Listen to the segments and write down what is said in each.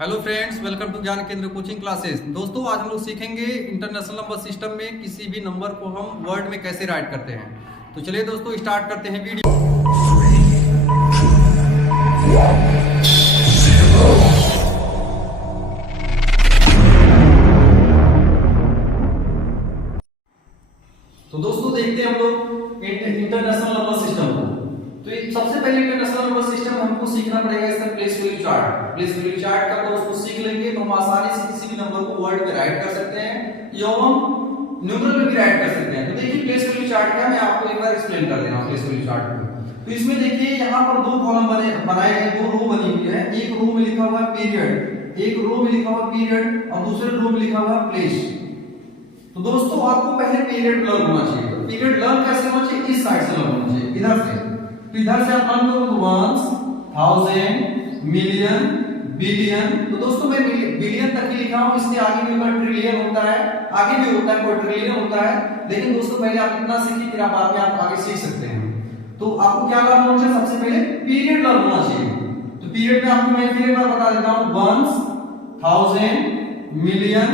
Hello friends, welcome to ज्ञान केंद्र coaching classes. दोस्तों, आज हम लोग सीखेंगे इंटरनेशनल नंबर सिस्टम में किसी भी नंबर को हम वर्ड में कैसे राइट करते हैं। तो चलिए दोस्तों, स्टार्ट करते हैं वीडियो। तो दोस्तों, देखते हैं हम लोग इंटरनेशनल नंबर सिस्टम को। तो सबसे पहले इंटरनेशनल नंबर सिस्टम हमको सीखना पड़ेगा इसका place value chart. Place value chart का तो उसको सीख लेंगे तो हम आसानी से किसी भी नंबर को वर्ड में राइट कर सकते हैं एवं न्यूमरल में भी राइट कर सकते हैं। तो देखिए प्लेस वैल्यू चार्ट क्या, मैं आपको एक बार एक्सप्लेन कर दे रहा हूं प्लेस वैल्यू चार्ट को। तो इसमें देखिए यहाँ पर दो कॉलम बनाए हैं, दो रो बनी हुई है। एक रो में लिखा हुआ है पीरियड, एक रो में लिखा हुआ पीरियड और दूसरे रो में लिखा हुआ प्लेस। तो दोस्तों, आपको पहले पीरियड लर्न होना चाहिए। तो पीरियड लर्न कैसे होना चाहिए? इस साइड से लर्न होना चाहिए, इधर से। तो इधर से आप लर्न करो वंस, थाउजेंड, मिलियन, बिलियन। तो दोस्तों, मैं बिलियन तक ही लिखा हूं, इसके आगे भी ट्रिलियन होता है, आगे भी होता है, क्वाड्रिलियन होता है। लेकिन दोस्तों, पहले आप इतना सीखिए, फिर आप बाद में आप आगे सीख सकते हैं। तो आपको क्या लर्न होना चाहिए? सबसे पहले पीरियड लर्न होना चाहिए। तो पीरियड में आपको मैं फिर एक बार बता देता हूं, वंस, थाउजेंड, मिलियन,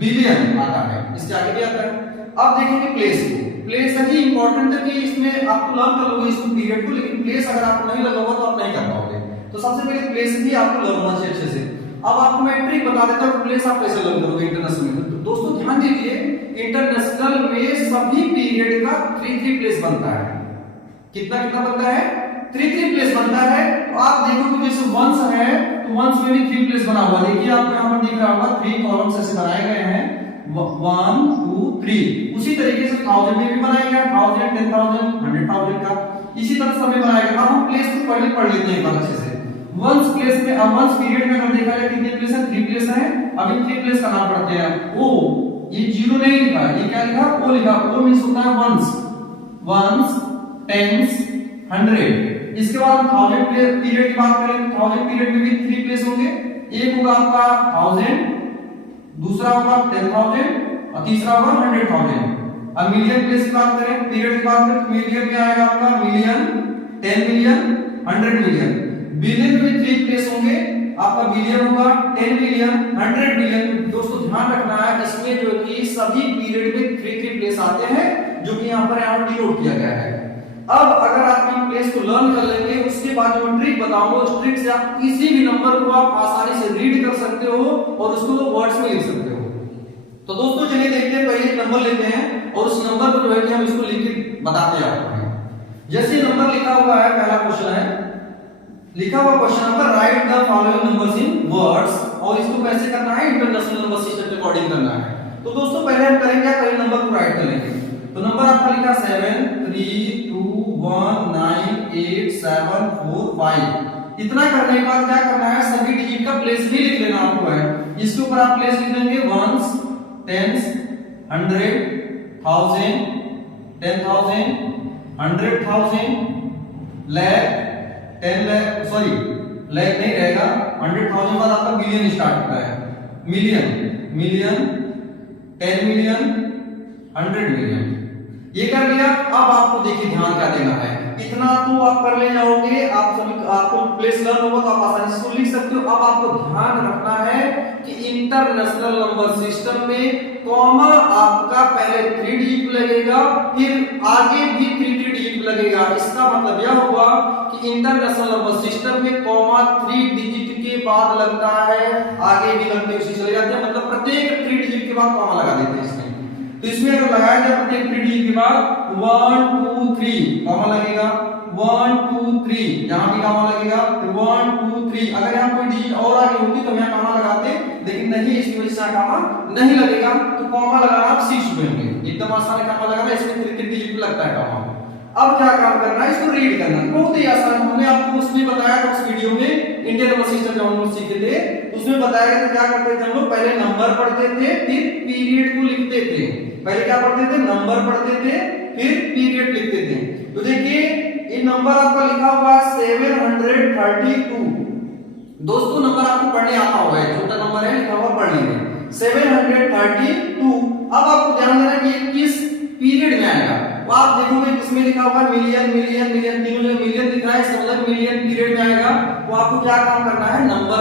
बिलियन आता है, इसके आगे भी आता है। अब देखेंगे प्लेस को। प्लेस ही इंपॉर्टेंट है कि इसमें आपको लर्न कर लोगे इसको पीरियड को, लेकिन प्लेस अगर आपको नहीं लर्न होगा तो आप नहीं कर पाओगे। तो सबसे पहले प्लेस भी आपको लर्न होना चाहिए अच्छे से। अब आपको मैं ट्रिक बता देता हूं प्लेस आप कैसे लर्न करोगे इंटरनेशनल में। तो दोस्तों ध्यान दीजिए, इंटरनेशनल में सभी पीरियड का 3 प्लेस बनता है। कितना कितना बनता है? 3 प्लेस बनता है। तो आप देखोगे जैसे वंस है तो वंस में भी 3 प्लेस बना हुआ। देखिए आपको यहां पर दिख रहा होगा 3 कॉलम्स ऐसे बनाए गए हैं, 1 2 3। उसी तरीके से थाउजेंड में भी बनाया गया, 1000, 10,000, 100,000 का इसी तरह से हमें बनाया गया। अब हम प्लेस को पढ़ लेते हैं एक बार अच्छे से। वंस प्लेस में, अब वंस पीरियड में अगर देखा जाए कितने प्लेस है? 3 प्लेस है। अब इन 3 प्लेस का नाम पढ़ते हैं। ओ, ये जीरो नहीं लिखा है, ये क्या लिखा? ओ लिखा। ओ मींस होता है वंस, वंस, टेंस, 100। इसके बाद हम 1000 पीरियड की बात करें, 1000 पीरियड में भी 3 प्लेस होंगे। एक होगा आपका 1000, दूसरा होगा 10,000 और तीसरा होगा 100,000। अब मिलियन प्लेस की बात करें, पीरियड की बात करें, तो मिलियन में आएगा आपका मिलियन, 10 मिलियन, 100 मिलियन। बिलियन में भी 3 प्लेस होंगे, आपका बिलियन होगा, 10 मिलियन, 100 मिलियन। दोस्तों ध्यान रखना है, इसमें जो कि सभी पीरियड में 3 प्लेस आते हैं, जो कि यहाँ पर डिनोट किया गया है। अब अगर आप इन प्लेस को लर्न कर लेंगे, उसके बाद जो ट्रिक बताऊंगा उस ट्रिक से आप किसी भी नंबर को आप आसानी से रीड कर सकते हो और उसको वर्ड्स में लिख सकते हो। तो दोस्तों चलिए देखते हैं, पहले नंबर लेते हैं और उस नंबर को जो है कि हम इसको लिख के बताते हैं आपको। जैसे नंबर लिखा हुआ है, पहला क्वेश्चन है, लिखा हुआ question number, right the following numbers in words. और इसको कैसे करना है? इंटरनेशनल नंबर सिस्टम के अकॉर्डिंग करना है। तो दोस्तों पहले हम करेंगे, पहले नंबर को राइट कर लेंगे। तो नंबर आपका लिखा 7 3 2 1 9 8 7 4 5। इतना करने के बाद क्या करना है? सभी डिजिट का प्लेस भी लिख लेना आपको है। इसके ऊपर आप प्लेस लिख देंगे ones, tens, 100, 1000, 10,000, 100,000, lakh, 10 lakh, sorry lakh नहीं रहेगा, 100,000 बाद आपका बिलियन स्टार्ट होता है, मिलियन, मिलियन, 10 मिलियन, 100 मिलियन। ये कर लिया। अब आपको देखिए ध्यान क्या देना है, इतना तो आप कर ले जाओगे, आप सभी आपको प्लेस लर्न होगा तो आप आसानी से लिख सकते हो। अब आपको ध्यान रखना है कि इंटरनेशनल नंबर सिस्टम में कॉमा आपका पहले 3 डिजिट लगेगा, फिर आगे भी 3 डिजिट लगेगा। इसका मतलब यह हुआ कि इंटरनेशनल नंबर सिस्टम में कॉमा 3 डिजिट के बाद लगता है, आगे भी लगते उसी चले जाते हैं, मतलब प्रत्येक 3 डिजिट के बाद कॉमा लगा देते हैं इसमें। तो इसमें अगर लगाया जाए प्रत्येक 3 डिजिट के बाद 1 2 3 कॉमा लगेगा, 1 2 3 यहां भी कॉमा लगेगा, फिर 1 2 3। अगर यहां कोई डिजिट और आगे होती तो मैं कॉमा लगाते, लेकिन नहीं, इसकी वजह से कॉमा नहीं लगेगा। तो कॉमा लगाना आप सीख चुके होंगे, एकदम आसान है कॉमा लगाना, इसमें 3 डिजिट लगता है कॉमा। अब क्या काम करना है? इसको रीड करना है, बहुत ही आसान। हमने आपको उसमें बताया था उस वीडियो में, इंडियन नंबर सिस्टम जब हम लोग सीखे थे उसमें बताया गया था क्या करते थे हम लोग, पहले नंबर पढ़ते थे फिर पीरियड को लिखते थे। पहले क्या पढ़ते थे? नंबर पढ़ते थे फिर पीरियड लिखते थे। तो देखिए ये नंबर आपका लिखा हुआ है 732। दोस्तों नंबर आपको पढ़ने आता होगा, छोटा नंबर है, लिखा हुआ पढ़ लीजिए 732। अब आपको ध्यान देना कि ये किस पीरियड में आएगा। तो आप देखोगे किसमें लिखा हुआ है? मिलियन, मिलियन, मिलियन, तीनों जगह मिलियन दिख रहा है, इसका मतलब मिलियन पीरियड में आएगा। तो आपको क्या काम करना है? नंबर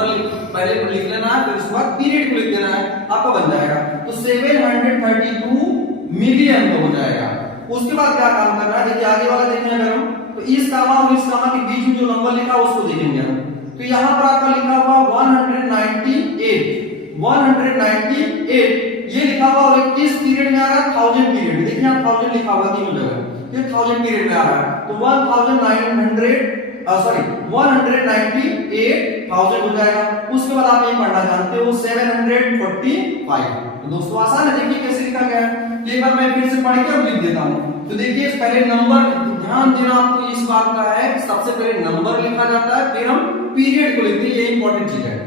पहले लिख लेना फिर उसके बाद पीरियड को लिख देना है, आपका बन जाएगा। तो 732 मिलियन हो जाएगा। उसके बाद क्या काम करना है, देखिए आगे वाला देखें अगर हम, तो इस कामा और इस कामा के बीच में जो नंबर लिखा उसको देखेंगे हम। तो यहाँ पर आपका लिखा हुआ 198 ये लिखा हुआ और किस पीरियड में आ रहा है, 1000 पीरियड। देखिए यहाँ 1000 लिखा हुआ तीनों जगह, ये 1000 पीरियड में आ रहा है। तो 198,000 हो जाएगा। उसके बाद आप ये पढ़ना जानते हो 745। तो दोस्तों आसान है, देखिए कैसे लिखा गया है। एक बार मैं फिर से पढ़ के अब लिख देता हूँ। तो देखिए पहले नंबर ध्यान देना आपको इस बात का है, सबसे पहले नंबर लिखा जाता है, फिर हम पीरियड को लिखते हैं, ये इंपॉर्टेंट चीज है।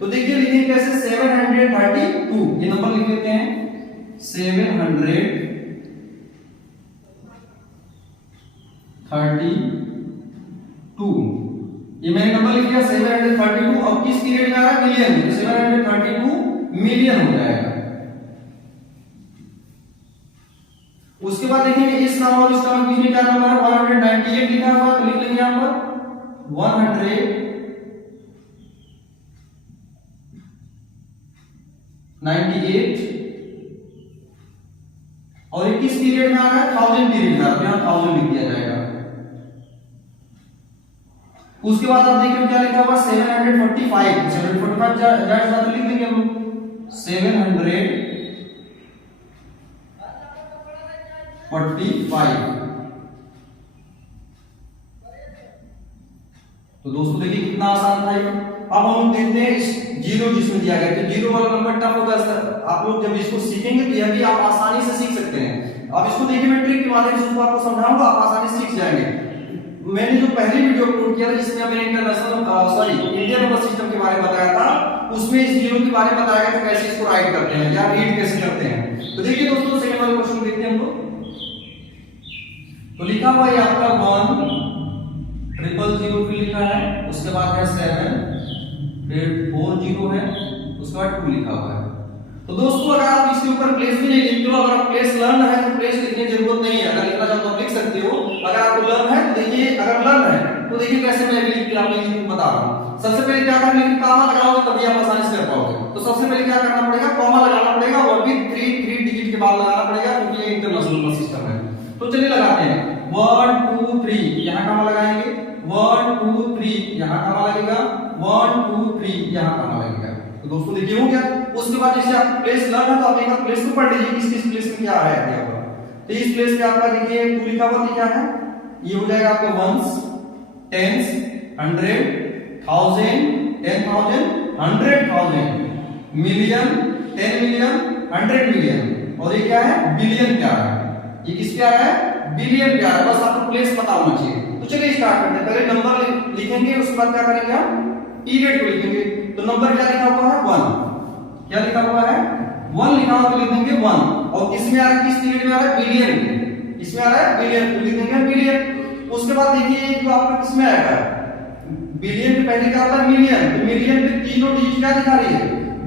तो देखिए लिखेंगे कैसे, 732 ये नंबर लिख लेते हैं, 732 ये मैंने नंबर लिख दिया 732। अब किस पीरियड में आ रहा है, मिलियन में, तो 732 मिलियन हो जाएगा। उसके बाद देखेंगे इस नाम और इस नाम के बीच में क्या नंबर है, 198 लिखा हुआ, तो लिख लेंगे यहां पर 198 और ये किस पीरियड में आ रहा है, 1000 पीरियड में आ रहा है, यहां 1000 लिख दिया जाएगा। उसके बाद आप देखिए क्या लिखा हुआ 745 जाएगा तो लिख देंगे हम 745। तो दोस्तों देखिए कितना आसान था ये। अब हम देखते हैं इस जीरो जिसमें दिया गया, तो जीरो वाला नंबर टफ होगा, आप लोग जब इसको सीखेंगे तो यह भी आप आसानी से सीख सकते हैं। अब इसको देखिए मैं ट्रिक के माध्यम से आपको समझाऊंगा, आप आसानी से सीख जाएंगे। मैंने जो पहली वीडियो अपलोड किया था जिसमें मैंने इंडियन नंबर सिस्टम के बारे में बताया था, उसमें इस जीरो के बारे में बताया गया था कैसे इसको राइट करते हैं या रीड कैसे करते हैं। तो देखिए दोस्तों सेकंड वाला क्वेश्चन देखते हैं हम लोग। तो लिखा हुआ है आपका 1,000 फिर लिखा है, उसके बाद है 7, फिर 40 है, उसके बाद 2 लिखा हुआ है। तो दोस्तों अगर आप इसके ऊपर प्लेस भी नहीं लिखते हो, अगर आप प्लेस लर्न है तो प्लेस लिखने की जरूरत नहीं है, अगर लिखना चाहो तो लिख सकते हो। अगर आपको लर्न है तो देखिए, अगर लर्न है तो देखिए कैसे मैं लिख के आपको बता रहा हूं। सबसे पहले क्या करना है, कॉमा लगाओगे तभी आप आसानी से कर पाओगे। तो सबसे पहले क्या करना पड़ेगा, कॉमा लगाना पड़ेगा और भी 3 डिजिट के बाद लगाना पड़ेगा, क्योंकि ये इंटरनेशनल नंबर सिस्टम है। तो चलिए लगाते हैं 1 2 3, यहां कॉमा लगाएंगे, 1 2 3 यहां कॉमा लगेगा, 1 2 3 यहां कॉमा लगेगा। तो दोस्तों देखिए हो गया। उसके बाद जैसे आप प्लेस लर्न है तो आप एक प्लेस को पढ़ लीजिए किस किस प्लेस में क्या है यहाँ पर। तो इस प्लेस पे आपका देखिए 2 लिखा हुआ क्या है, ये हो जाएगा आपका ones, tens, 100, 1000, 10,000, 100,000, million, 10 million, 100 million, और ये क्या है, बिलियन क्या है, ये किस पे आ रहा है, बिलियन पे आ रहा है। बस आपको प्लेस पता होना चाहिए। तो चलिए स्टार्ट करते हैं। पहले नंबर लिखेंगे, उसके बाद क्या करेंगे हम, पीरियड को लिखेंगे। तो नंबर क्या लिखा हुआ है, 1, क्या लिखा हुआ है, 1 लिखा हुआ, तो लिख देंगे 1। और किसमें आ रहा है, किस पीरियड में आ रहा है, बिलियन में, इसमें आ रहा है बिलियन, तो लिख देंगे बिलियन। उसके बाद देखिए जो आपका किसमें आएगा, बिलियन के पहले क्या आता है, मिलियन। तो मिलियन पे तीनों डिजिट क्या दिखा रही है,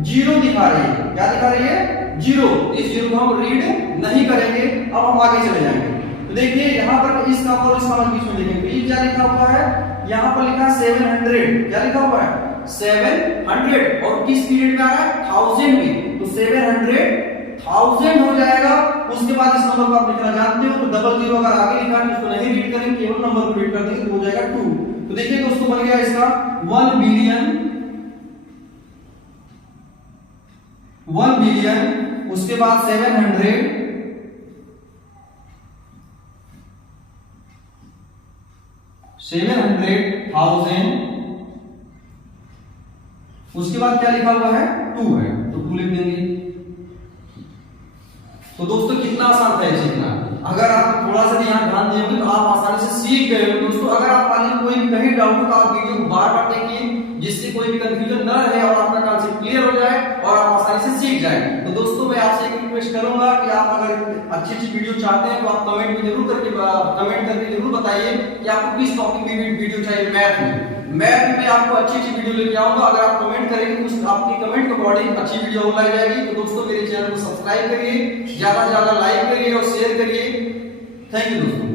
0 दिखा रही है, क्या दिखा रही है, 0। इस 0 को हम रीड नहीं करेंगे। अब हम आगे चले जाएंगे। तो देखिए यहाँ पर इस नाम और इस नाम के बीच में देखेंगे, ये क्या लिखा हुआ है, यहाँ पर लिखा है 700, क्या लिखा हुआ है, 700, और किस पीरियड में आ रहा है, 1000 में। तो 700,000 हो जाएगा। उसके बाद इस नंबर को आप लिखना जानते हो, तो 00 अगर आगे लिखा है उसको नहीं रीड करेंगे, केवल नंबर को रीड कर देंगे, तो हो जाएगा 2। तो देखिए दोस्तों बन गया इसका 1 बिलियन, 1 बिलियन, उसके बाद 700,000, उसके बाद क्या लिखा हुआ है, 2 है, तो 2 लिख देंगे। तो दोस्तों कितना आसान था ये सीखना। अगर आप थोड़ा सा ध्यान देंगे तो आप आसानी से सीख गए हो। दोस्तों अगर आप मान लीजिए कोई भी कहीं डाउट हो तो आप वीडियो को बार-बार देखिए, जिससे कोई भी कंफ्यूजन न रहे और आपका कॉन्सेप्ट क्लियर हो जाए और आप आसानी से सीख जाएं। तो दोस्तों मैं आपसे एक रिक्वेस्ट करूंगा कि आप अगर अच्छी वीडियो चाहते हैं तो आप कमेंट में जरूर करके जरूर बताइए कि आपको किस टॉपिक में वीडियो चाहिए। मैथ में आपको अच्छी वीडियो लेके आऊंगा। अगर आप कमेंट करेंगे तो आपकी कमेंट के अकॉर्डिंग अच्छी वीडियो लग जाएगी। तो दोस्तों मेरे चैनल को सब्सक्राइब करिए, ज्यादा से ज्यादा लाइक करिए और शेयर करिए। थैंक यू दोस्तों।